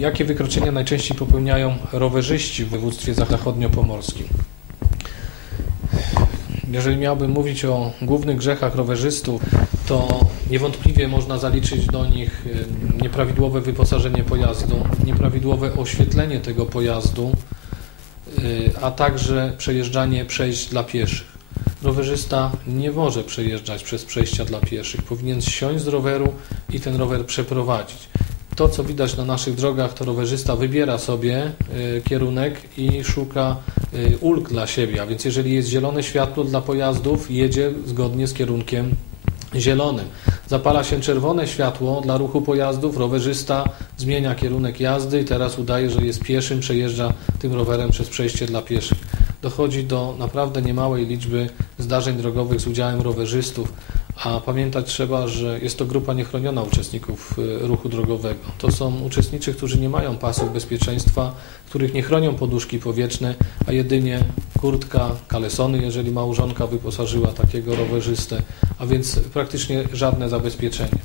jakie wykroczenia najczęściej popełniają rowerzyści w województwie zachodniopomorskim? Jeżeli miałbym mówić o głównych grzechach rowerzystów, to niewątpliwie można zaliczyć do nich y, nieprawidłowe wyposażenie pojazdu, nieprawidłowe oświetlenie tego pojazdu, y, a także przejeżdżanie przejść dla pieszych. Rowerzysta nie może przejeżdżać przez przejścia dla pieszych. Powinien zsiąść z roweru i ten rower przeprowadzić. To, co widać na naszych drogach, to rowerzysta wybiera sobie y, kierunek i szuka y, ulg dla siebie. A więc, jeżeli jest zielone światło dla pojazdów, jedzie zgodnie z kierunkiem zielonym. Zapala się czerwone światło dla ruchu pojazdów, rowerzysta zmienia kierunek jazdy i teraz udaje, że jest pieszym, przejeżdża tym rowerem przez przejście dla pieszych. Dochodzi do naprawdę niemałej liczby zdarzeń drogowych z udziałem rowerzystów, a pamiętać trzeba, że jest to grupa niechroniona uczestników y, ruchu drogowego. To są uczestnicy, którzy nie mają pasów bezpieczeństwa, których nie chronią poduszki powietrzne, a jedynie kurtka, kalesony, jeżeli małżonka wyposażyła takiego rowerzystę, a więc praktycznie żadne zabezpieczenie.